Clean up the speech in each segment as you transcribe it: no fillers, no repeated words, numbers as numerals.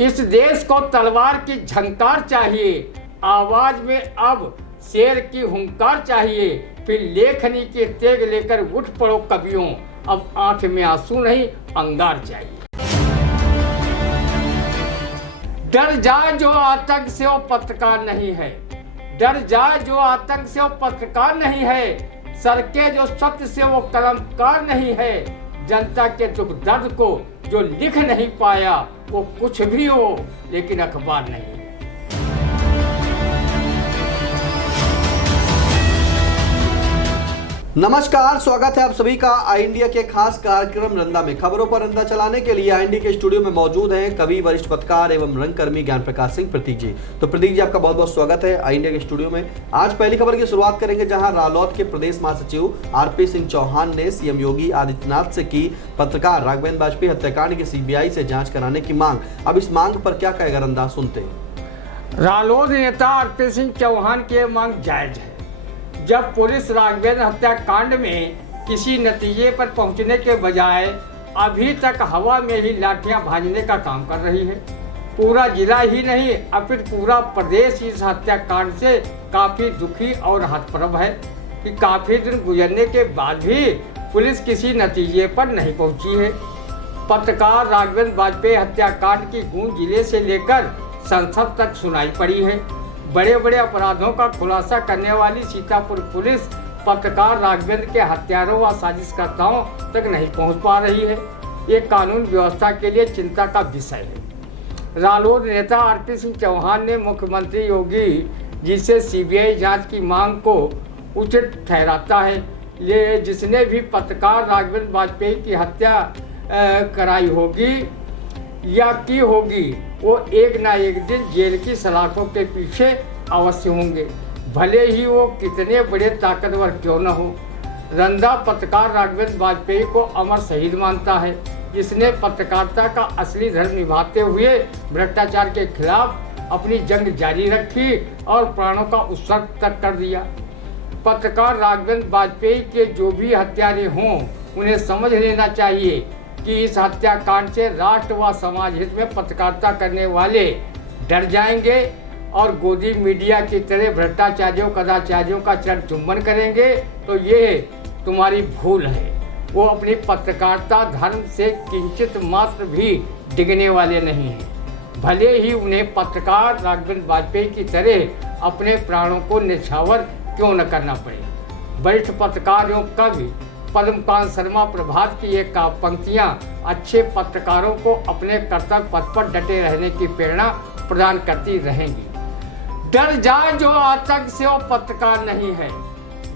इस देश को तलवार की झंकार चाहिए, आवाज में अब शेर की हुंकार चाहिए। फिर लेखनी के तेग लेकर उठ पड़ो कवियों, अब आंख में आंसू नहीं अंगार चाहिए। डर जाए जो आतंक से वो पत्रकार नहीं है, डर जाए जो आतंक से वो पत्रकार नहीं है, सरके जो सत्य से वो कलमकार नहीं है। जनता के दुख दर्द को जो लिख नहीं पाया, वो कुछ भी हो लेकिन अखबार नहीं। नमस्कार, स्वागत है आप सभी का आई इंडिया के खास कार्यक्रम रंदा में। खबरों पर रंदा चलाने के लिए आई इंडिया के स्टूडियो में मौजूद हैं कवि, वरिष्ठ पत्रकार एवं रंगकर्मी ज्ञान प्रकाश सिंह प्रतीक जी। तो प्रतीक जी, आपका बहुत बहुत स्वागत है आई इंडिया के स्टूडियो में। आज पहली खबर की शुरुआत करेंगे, जहां रालोद के प्रदेश महासचिव आरपी सिंह चौहान ने सीएम योगी आदित्यनाथ से की पत्रकार राघवेंद्र वाजपेयी हत्याकांड की सीबीआई से जाँच कराने की मांग। अब इस मांग पर क्या कहेगा रंदा, सुनते हैं। रालोद नेता आरपी सिंह चौहान की मांग जायज है। जब पुलिस राघवेंद्र हत्याकांड में किसी नतीजे पर पहुंचने के बजाय अभी तक हवा में ही लाठियां भाजने का काम कर रही है, पूरा जिला ही नहीं अपितु पूरा प्रदेश इस हत्याकांड से काफी दुखी और हतप्रभ है कि काफी दिन गुजरने के बाद भी पुलिस किसी नतीजे पर नहीं पहुंची है। पत्रकार राघवेंद्र वाजपेयी हत्याकांड की गूंज जिले से लेकर संसद तक सुनाई पड़ी है। बड़े बड़े अपराधों का खुलासा करने वाली सीतापुर पुलिस पत्रकार राघवेंद्र के हत्यारों व साजिशकर्ताओं तक नहीं पहुंच पा रही है। ये कानून व्यवस्था के लिए चिंता का विषय है। रालोद नेता आरपी सिंह चौहान ने मुख्यमंत्री योगी जी से सीबीआई जांच की मांग को उचित ठहराता है। ये जिसने भी पत्रकार राघवेंद्र वाजपेयी की हत्या कराई होगी या की होगी, वो एक ना एक दिन जेल की सलाखों के पीछे अवश्य होंगे, भले ही वो कितने बड़े ताकतवर क्यों न हो। रंदा पत्रकार राघवेंद्र वाजपेयी को अमर शहीद मानता है, जिसने पत्रकारिता का असली धर्म निभाते हुए भ्रष्टाचार के खिलाफ अपनी जंग जारी रखी और प्राणों का उत्सर्ग तक कर दिया। पत्रकार राघवेंद्र वाजपेयी के जो भी हत्यारे हों, उन्हें समझ लेना चाहिए कि इस हत्याकांड से राष्ट्र व समाज हित में पत्रकारिता करने वाले डर जाएंगे और गोदी मीडिया की तरह भ्रष्टाचारियों कदाचारियों का चरण चुम्बन करेंगे, तो ये तुम्हारी भूल है। वो अपनी पत्रकारिता धर्म से किंचित मात्र भी डिगने वाले नहीं हैं, भले ही उन्हें पत्रकार राघवेंद्र वाजपेयी की तरह अपने प्राणों को न्यौछावर क्यों न करना पड़े। वरिष्ठ पत्रकार एवं कवि पद्मकांत शर्मा प्रभात की ये पंक्तियां अच्छे पत्रकारों को अपने कर्तव्य पथ पर डटे रहने की प्रेरणा प्रदान करती रहेंगी। डर जाए जो आतंक से वो पत्रकार नहीं है,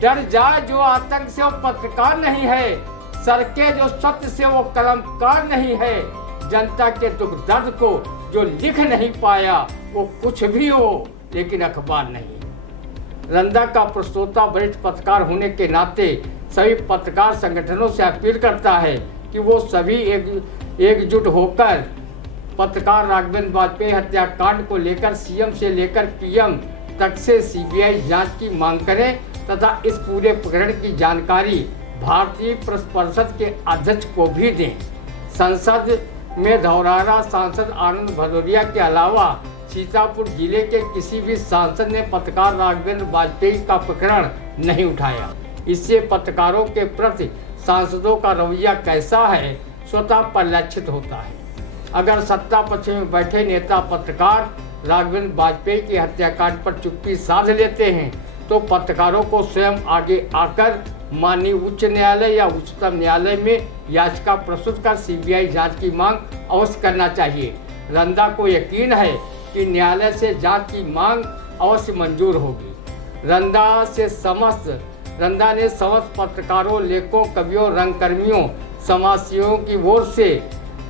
डर जाए जो आतंक से वो पत्रकार नहीं है, सरके जो सत्य से वो कलमकार नहीं है। जनता के दुख दर्द को जो लिख नहीं पाया, वो कुछ भी हो लेकिन अखबार नहीं। रंदा का प्रस्तोता वरिष्ठ पत्रकार होने के नाते सभी पत्रकार संगठनों से अपील करता है कि वो सभी एकजुट होकर पत्रकार राघवेंद्र वाजपेयी हत्याकांड को लेकर सीएम से लेकर पीएम तक से सीबीआई जांच की मांग करें तथा इस पूरे प्रकरण की जानकारी भारतीय प्रेस परिषद के अध्यक्ष को भी दें। संसद में धौरारा सांसद आनंद भदौरिया के अलावा सीतापुर जिले के किसी भी सांसद ने पत्रकार राघवेंद्र वाजपेयी का प्रकरण नहीं उठाया। इससे पत्रकारों के प्रति सांसदों का रवैया कैसा है, स्वतः परिलक्षित होता है। अगर सत्ता पक्ष में बैठे नेता पत्रकार राघवेंद्र वाजपेयी के हत्याकांड पर चुप्पी साध लेते हैं, तो पत्रकारों को स्वयं आगे आकर माननीय उच्च न्यायालय या उच्चतम न्यायालय में याचिका प्रस्तुत कर सीबीआई जांच की मांग अवश्य करना चाहिए। रंदा को यकीन है कि न्यायालय से जांच की मांग अवश्य मंजूर होगी। रंदा ने समस्त पत्रकारों, लेखकों, कवियों, रंगकर्मियों, समाजसेवियों की ओर से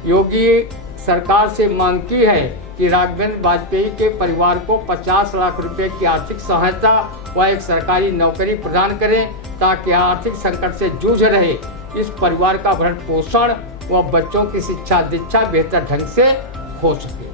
योगी सरकार से मांग की है कि राघवेंद्र वाजपेयी के परिवार को 50 लाख रुपए की आर्थिक सहायता व एक सरकारी नौकरी प्रदान करें, ताकि आर्थिक संकट से जूझ रहे इस परिवार का भरण पोषण व बच्चों की शिक्षा दीक्षा बेहतर ढंग से हो सके।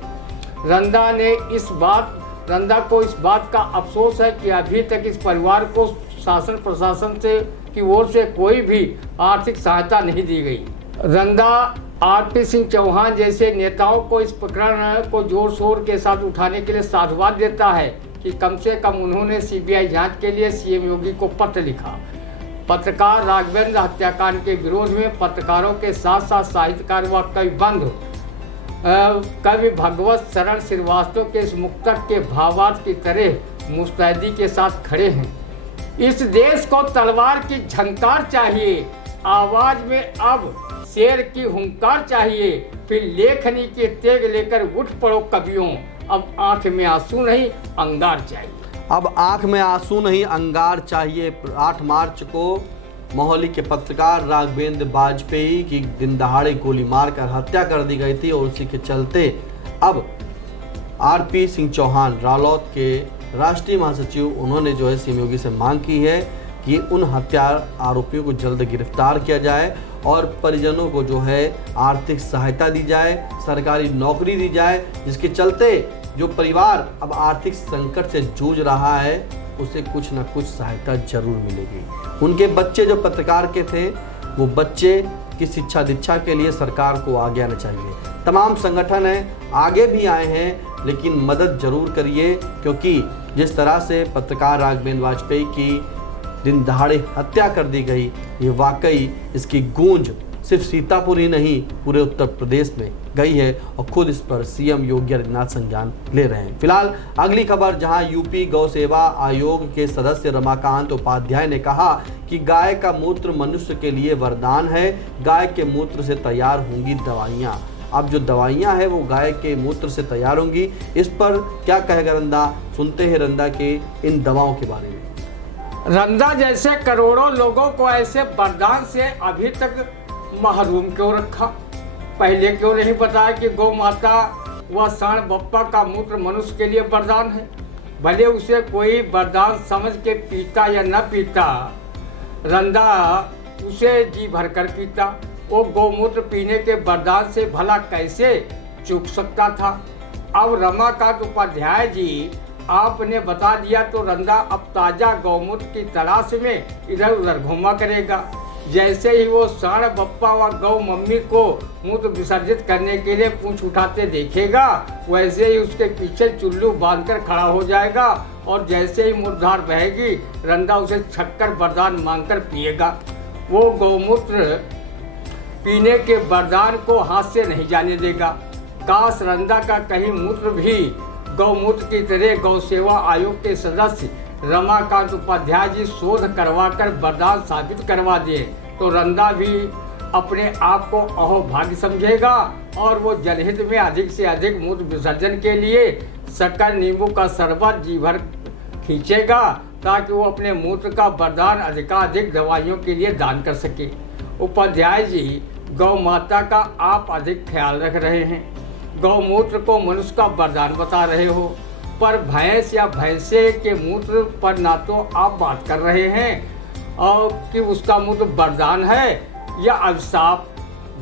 रंदा को इस बात का अफसोस है कि अभी तक इस परिवार को शासन प्रशासन से की ओर से कोई भी आर्थिक सहायता नहीं दी गई। रंदा आरपी सिंह चौहान जैसे नेताओं को इस प्रकरण को जोर शोर के साथ उठाने के लिए साधुवाद देता है कि कम से कम उन्होंने सीबीआई जांच के लिए सीएम योगी को पत्र लिखा। पत्रकार राघवेंद्र हत्याकांड के विरोध में पत्रकारों के साथ साथ साहित्यकार व कवि बंधु कवि भगवत शरण श्रीवास्तव के इस मुक्तक के भावार्थ की तरह मुस्तैदी के साथ खड़े हैं। इस देश को तलवार की झंकार चाहिए, आवाज में अब शेर की हुंकार चाहिए, फिर लेखनी की तेग लेकर उठ पड़ो कवियों, अब आंख में आंसू नहीं अंगार चाहिए। अब आंख में आंसू नहीं अंगार चाहिए। 8 मार्च को मोहाली के पत्रकार राघवेंद्र वाजपेयी की दिन दहाड़े गोली मारकर हत्या कर दी गई थी और उसी के चलते अब आरपी सिंह चौहान रालोद के राष्ट्रीय महासचिव उन्होंने जो है सीएम योगी से मांग की है कि उन हत्या आरोपियों को जल्द गिरफ्तार किया जाए और परिजनों को जो है आर्थिक सहायता दी जाए, सरकारी नौकरी दी जाए, जिसके चलते जो परिवार अब आर्थिक संकट से जूझ रहा है उसे कुछ न कुछ सहायता जरूर मिलेगी। उनके बच्चे जो पत्रकार के थे वो बच्चे की शिक्षा दीक्षा के लिए सरकार को आगे आना चाहिए। तमाम संगठन हैं आगे भी आए हैं, लेकिन मदद जरूर करिए, क्योंकि जिस तरह से पत्रकार राघवेंद्र वाजपेयी की दिन दहाड़े हत्या कर दी गई, ये वाकई इसकी गूंज सिर्फ सीतापुर ही नहीं पूरे उत्तर प्रदेश में गई है और खुद इस पर सीएम योगी आदित्यनाथ संज्ञान ले रहे हैं। फिलहाल अगली खबर, जहां यूपी गौ सेवा आयोग के सदस्य रमाकांत उपाध्याय ने कहा कि गाय का मूत्र मनुष्य के लिए वरदान है, गाय के मूत्र से तैयार होंगी दवाइयाँ। अब जो दवाइयाँ हैं वो गाय के मूत्र से तैयार होंगी। इस पर क्या कहेगा रंदा, सुनते हैं रंदा के इन दवाओं के बारे में। रंदा जैसे करोड़ों लोगों को ऐसे वरदान से अभी तक महरूम क्यों रखा? पहले क्यों नहीं बताया कि गौ माता व सांड बप्पा का मूत्र मनुष्य के लिए वरदान है? भले उसे कोई वरदान समझ के पीता या न पीता, रंदा उसे जी भर कर पीता। वो गौमूत्र पीने के वरदान से भला कैसे चूक सकता था? अब रमाकांत उपाध्याय जी आपने बता दिया तो रंदा अब ताजा गौमूत्र की तलाश में इधर उधर घूमा करेगा। जैसे ही वो सांड बप्पा व गौ मम्मी को मूत्र विसर्जित करने के लिए पूंछ उठाते देखेगा, वैसे ही उसके पीछे चुल्लू बांधकर खड़ा हो जाएगा और जैसे ही मुर्धार बहेगी, रंदा उसे छक्कर वरदान मांगकर पिएगा। वो गौमूत्र पीने के वरदान को हाथ से नहीं जाने देगा। काश रंदा का कहीं मूत्र भी गौमूत्र की तरह गौ सेवा आयोग के सदस्य रमाकांत उपाध्याय जी शोध करवाकर वरदान साबित करवा दिए तो रंदा भी अपने आप को अहोभाग्य समझेगा और वो जनहित में अधिक से अधिक मूत्र विसर्जन के लिए शक्कर नींबू का शरबत जी भर खींचेगा ताकि वो अपने मूत्र का वरदान अधिकाधिक दवाइयों के लिए दान कर सके। उपाध्याय जी गौ माता का आप अधिक ख्याल रख रहे हैं, गौमूत्र को मनुष्य का वरदान बता रहे हो, पर भैंस या भैंसे के मूत्र पर ना तो आप बात कर रहे हैं और कि उसका मूत्र वरदान है या अभिशाप।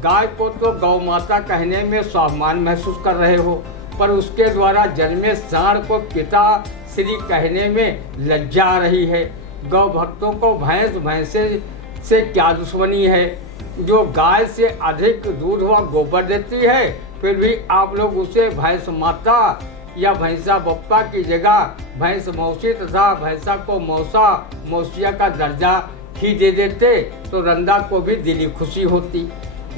गाय को तो गौ माता कहने में स्वाभिमान महसूस कर रहे हो, पर उसके द्वारा जन्मे सांड को पिता श्री कहने में लज्जा आ रही है। गौ भक्तों को भैंसे से क्या दुश्मनी है जो गाय से अधिक दूध व गोबर देती है, फिर भी आप लोग उसे भैंस माता या भैंसा बप्पा की जगह भैंस मौसी तथा भैंसा को मौसा मौसिया का दर्जा ही दे देते तो रंदा को भी दिली खुशी होती।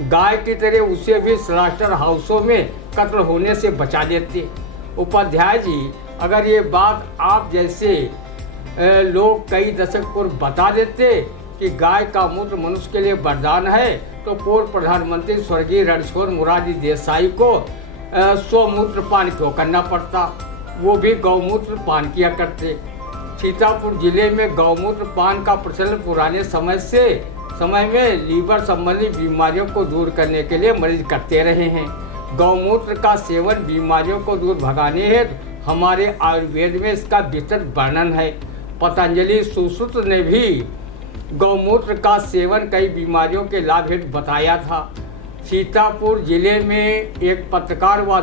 गाय की तरह उसे भी स्लास्टर हाउसों में कत्ल होने से बचा लेते। उपाध्याय जी अगर ये बात आप जैसे लोग कई दशक पूर्व बता देते कि गाय का मूत्र मनुष्य के लिए वरदान है तो पूर्व प्रधानमंत्री स्वर्गीय रणछोड़ मुरारी देसाई को स्वमूत्र पान क्यों करना पड़ता? वो भी गौमूत्र पान किया करते। सीतापुर जिले में गौमूत्र पान का प्रचलन पुराने समय में लीवर संबंधी बीमारियों को दूर करने के लिए मरीज करते रहे हैं। गौमूत्र का सेवन बीमारियों को दूर भगाने हेतु हमारे आयुर्वेद में इसका विस्तृत वर्णन है। पतंजलि सुश्रुत ने भी गौमूत्र का सेवन कई बीमारियों के लाभ हेतु बताया था। सीतापुर जिले में एक पत्रकार व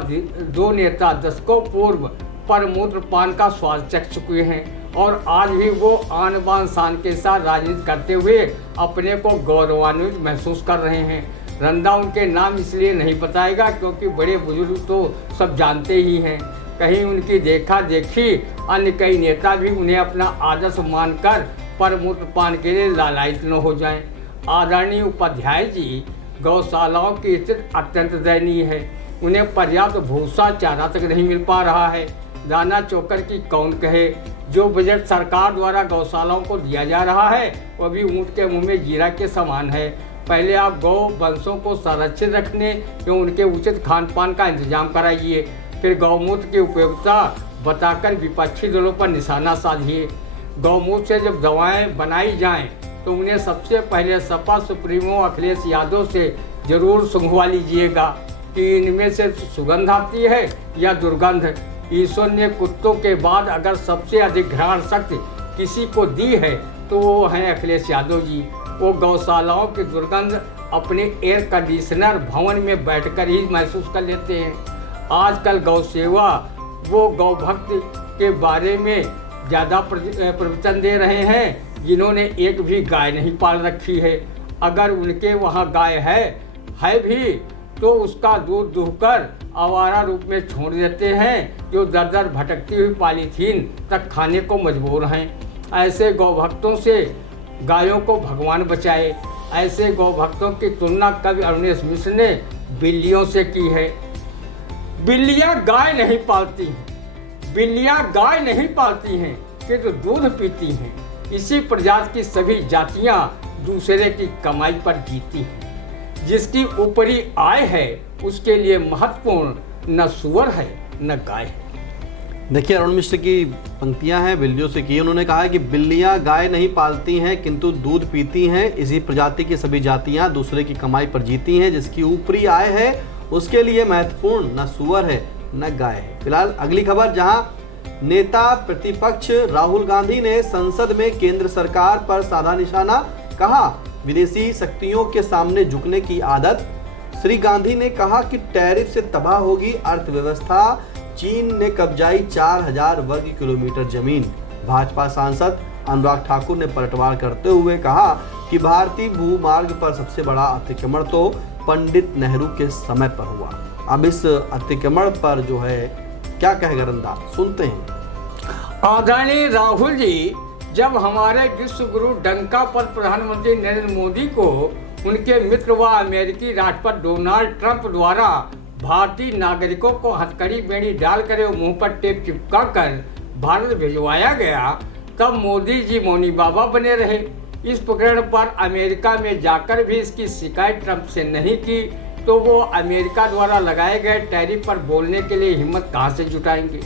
2 नेता दशकों पूर्व पर मूत्र पान का स्वाद चख चुके हैं और आज भी वो आन बान शान के साथ राजनीति करते हुए अपने को गौरवान्वित महसूस कर रहे हैं। रंदा उनके नाम इसलिए नहीं बताएगा क्योंकि बड़े बुजुर्ग तो सब जानते ही हैं। कहीं उनकी देखा देखी अन्य कई नेता भी उन्हें अपना आदर्श मानकर परमूत्र पान के लिए लालायित न हो जाएं। आदरणीय उपाध्याय जी, गौशालाओं की स्थिति अत्यंत दयनीय है। उन्हें पर्याप्त भूसा चारा तक नहीं मिल पा रहा है। दाना चोकर की कौन कहे। जो बजट सरकार द्वारा गौशालाओं को दिया जा रहा है वह भी ऊँट के मुंह में जीरा के समान है। पहले आप गौ वंशों को संरक्षित रखने एवं उनके उचित खान पान का इंतजाम कराइए, फिर गौमूत्र की उपयोगिता बताकर विपक्षी दलों पर निशाना साधिए। गौमूत्र से जब दवाएं बनाई जाएं तो उन्हें सबसे पहले सपा सुप्रीमो अखिलेश यादव से जरूर सुंघवा लीजिएगा कि इनमें से सुगंध आती है या दुर्गंध। ईश्वर ने कुत्तों के बाद अगर सबसे अधिक घ्राण शक्ति किसी को दी है तो वो हैं अखिलेश यादव जी। वो गौशालाओं की दुर्गंध अपने एयर कंडीशनर भवन में बैठकर ही महसूस कर लेते हैं। आजकल गौ सेवा वो गौ भक्ति के बारे में ज़्यादा प्रवचन दे रहे हैं जिन्होंने एक भी गाय नहीं पाल रखी है। अगर उनके वहाँ गाय है भी तो उसका दूध दुहकर आवारा रूप में छोड़ देते हैं जो दर दर भटकती हुई पॉलीथीन तक खाने को मजबूर हैं। ऐसे गौभक्तों से गायों को भगवान बचाए। ऐसे गौभक्तों की तुलना कवि अरुणेश मिश्र ने बिल्लियों से की है। बिल्लियाँ गाय नहीं पालती हैं, बिल्लियाँ गाय नहीं पालती हैं किंतु दूध पीती हैं। इसी प्रजाति की सभी जातियाँ दूसरे की कमाई पर जीती हैं। जिसकी ऊपरी आय है उसके लिए महत्वपूर्ण न सुअर है न गाय है। देखिए, अरुण मिश्र की पंक्तियां हैं बिल्लियों से की। उन्होंने कहा है कि बिल्लियां गाय नहीं पालती हैं किंतु दूध पीती हैं। इसी प्रजाति की सभी जातियां दूसरे की कमाई पर जीती हैं। जिसकी ऊपरी आय है उसके लिए महत्वपूर्ण न सुअर है न गाय है। फिलहाल अगली खबर, जहां नेता प्रतिपक्ष राहुल गांधी ने संसद में केंद्र सरकार पर साधा निशाना। कहा, विदेशी शक्तियों के सामने झुकने की आदत। श्री गांधी ने कहा कि टैरिफ से तबाह होगी अर्थव्यवस्था। चीन ने कब्जाई 4000 वर्ग किलोमीटर जमीन। भाजपा सांसद अनुराग ठाकुर ने पलटवार करते हुए कहा कि भारतीय भूमार्ग पर सबसे बड़ा अतिक्रमण तो पंडित नेहरू के समय पर हुआ। अब इस अतिक्रमण पर जो है क्या कहेगा रंदा, सुनते हैं। आदरणीय राहुल जी, जब हमारे विश्व गुरु डंका पर प्रधानमंत्री नरेंद्र मोदी को उनके मित्र व अमेरिकी राष्ट्रपति डोनाल्ड ट्रंप द्वारा भारतीय नागरिकों को हथकड़ी बेड़ी डालकर और मुंह पर टेप चिपकाकर भारत भिजवाया गया, तब मोदी जी मौनी बाबा बने रहे। इस प्रकरण पर अमेरिका में जाकर भी इसकी शिकायत ट्रंप से नहीं की तो वो अमेरिका द्वारा लगाए गए टैरिफ पर बोलने के लिए हिम्मत कहाँ से जुटाएंगे।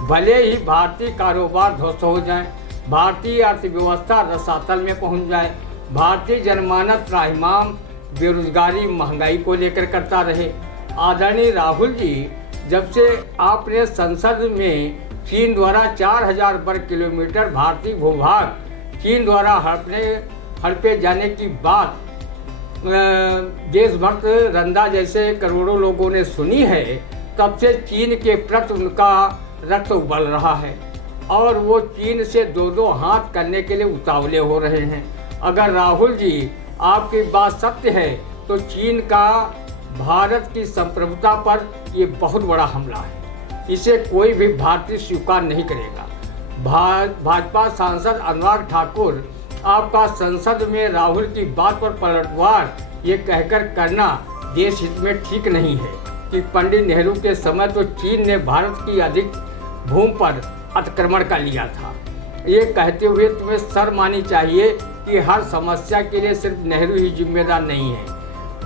भले ही भारतीय कारोबार ध्वस्त हो जाए, भारतीय अर्थव्यवस्था रसातल में पहुंच जाए, भारतीय जनमानस त्राहिमाम बेरोजगारी महंगाई को लेकर करता रहे। आदरणीय राहुल जी, जब से आपने संसद में चीन द्वारा 4000 वर्ग किलोमीटर भारतीय भूभाग चीन द्वारा हड़पे जाने की बात देशभक्त रंदा जैसे करोड़ों लोगों ने सुनी है, तब से चीन के प्रति उनका रक्त उबल रहा है और वो चीन से दो दो हाथ करने के लिए उतावले हो रहे हैं। अगर राहुल जी आपकी बात सत्य है तो चीन का भारत की संप्रभुता पर ये बहुत बड़ा हमला है। इसे कोई भी भारतीय स्वीकार नहीं करेगा। भाजपा सांसद अनुराग ठाकुर, आपका संसद में राहुल की बात पर पलटवार ये कहकर करना देश हित में ठीक नहीं है कि पंडित नेहरू के समय तो चीन ने भारत की अधिक भूमि पर अतिक्रमण कर लिया था। ये कहते हुए तुम्हें शर्म आनी चाहिए कि हर समस्या के लिए सिर्फ नेहरू ही जिम्मेदार नहीं है।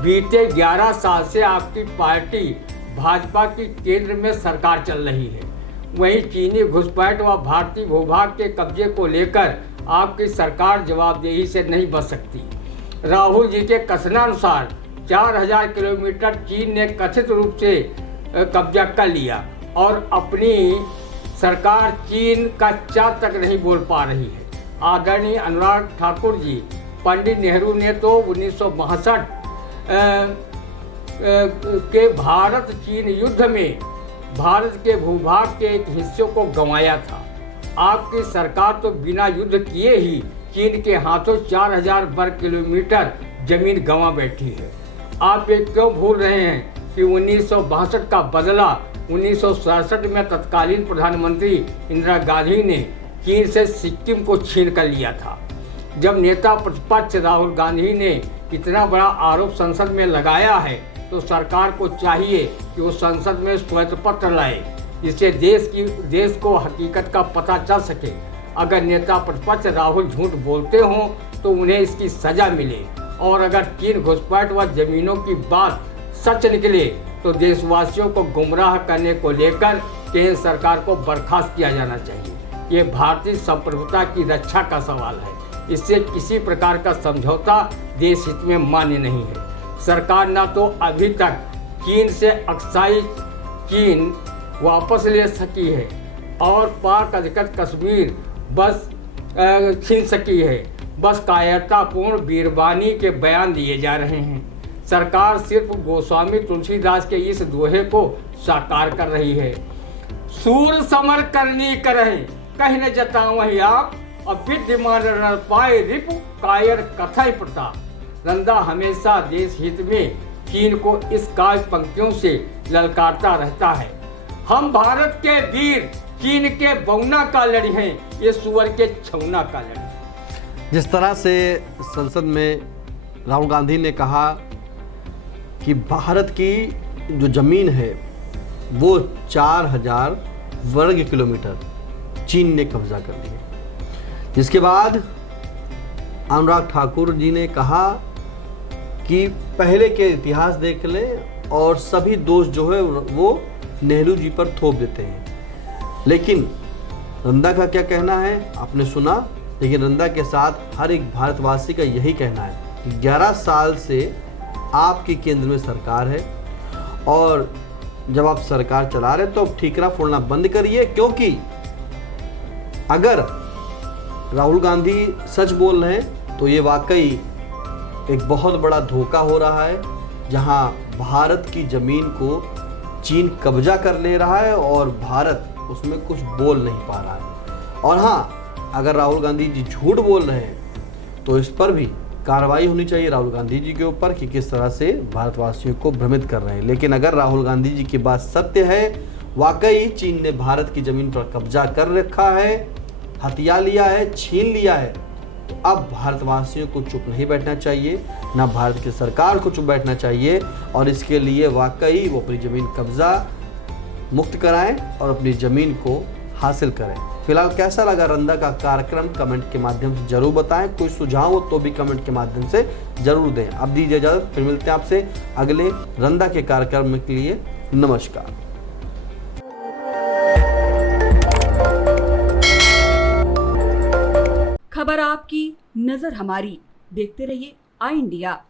बीते 11 साल से आपकी पार्टी भाजपा की केंद्र में सरकार चल रही है, वहीं चीनी घुसपैठ व भारतीय भूभाग के कब्जे को लेकर आपकी सरकार जवाबदेही से नहीं बच सकती। राहुल जी के कथनानुसार 4000 किलोमीटर चीन ने कथित रूप से कब्जा कर लिया और अपनी सरकार चीन का चा तक नहीं बोल पा रही है। आदरणीय अनुराग ठाकुर जी, पंडित नेहरू ने तो 1962 के भारत चीन युद्ध में भारत के भूभाग के एक हिस्से को गंवाया था। आपकी सरकार तो बिना युद्ध किए ही चीन के हाथों 4000 वर्ग किलोमीटर जमीन गंवा बैठी है। आप ये क्यों भूल रहे हैं कि 1962 का बदला 1967 में तत्कालीन प्रधानमंत्री इंदिरा गांधी ने चीन से सिक्किम को छीन कर लिया था। जब नेता प्रतिपक्ष राहुल गांधी ने इतना बड़ा आरोप संसद में लगाया है तो सरकार को चाहिए कि वो संसद में श्वेत पत्र लाए, जिससे देश को हकीकत का पता चल सके। अगर नेता प्रतिपक्ष राहुल झूठ बोलते हों तो उन्हें इसकी सजा मिले, और अगर चीन घुसपैठ व जमीनों की बात सच निकले तो देशवासियों को गुमराह करने को लेकर केंद्र सरकार को बर्खास्त किया जाना चाहिए। ये भारतीय संप्रभुता की रक्षा का सवाल है। इससे किसी प्रकार का समझौता देश हित में मान्य नहीं है। सरकार न तो अभी तक चीन से अक्साई चीन वापस ले सकी है और पाक अधिकृत कश्मीर बस छीन सकी है। बस कायरतापूर्ण बीरबानी के बयान दिए जा रहे हैं। सरकार सिर्फ गोस्वामी तुलसीदास के इस दोहे को साकार कर रही है। सूर समर करनी करें कहीं न जताओ वही आप, और विद्यमान न पाए रिपु कायर कथय प्रताप। रंदा हमेशा देश हित में चीन को इस काव्य पंक्तियों से ललकारता रहता है। हम भारत के वीर चीन के बौना का लड़ी हैं, ये सुअर के छौना का लड़ी। जिस तरह से संसद में राहुल गांधी ने कहा कि भारत की जो ज़मीन है वो 4000 वर्ग किलोमीटर चीन ने कब्जा कर ली है, जिसके बाद अनुराग ठाकुर जी ने कहा कि पहले के इतिहास देख लें और सभी दोष जो है वो नेहरू जी पर थोप देते हैं। लेकिन रंदा का क्या कहना है आपने सुना, लेकिन रंदा के साथ हर एक भारतवासी का यही कहना है कि 11 साल से आपकी केंद्र में सरकार है, और जब आप सरकार चला रहे तो आप ठीकरा फोड़ना बंद करिए, क्योंकि अगर राहुल गांधी सच बोल रहे हैं तो ये वाकई एक बहुत बड़ा धोखा हो रहा है, जहां भारत की ज़मीन को चीन कब्जा कर ले रहा है और भारत उसमें कुछ बोल नहीं पा रहा है। और हाँ, अगर राहुल गांधी जी झूठ बोल रहे हैं तो इस पर भी कार्रवाई होनी चाहिए राहुल गांधी जी के ऊपर कि किस तरह से भारतवासियों को भ्रमित कर रहे हैं। लेकिन अगर राहुल गांधी जी की बात सत्य है, वाकई चीन ने भारत की ज़मीन पर कब्जा कर रखा है, हथिया लिया है, छीन लिया है, तो अब भारतवासियों को चुप नहीं बैठना चाहिए, ना भारत की सरकार को चुप बैठना चाहिए, और इसके लिए वाकई वो अपनी ज़मीन कब्जा मुक्त कराएं और अपनी ज़मीन को हासिल करें। फिलहाल कैसा लगा रंदा का कार्यक्रम कमेंट के माध्यम से जरूर बताएं। कोई सुझाव हो तो भी कमेंट के माध्यम से जरूर दें। अब दीजिए इजाजत, फिर मिलते हैं आपसे अगले रंदा के कार्यक्रम के लिए। नमस्कार। खबर आपकी, नजर हमारी। देखते रहिए आई इंडिया।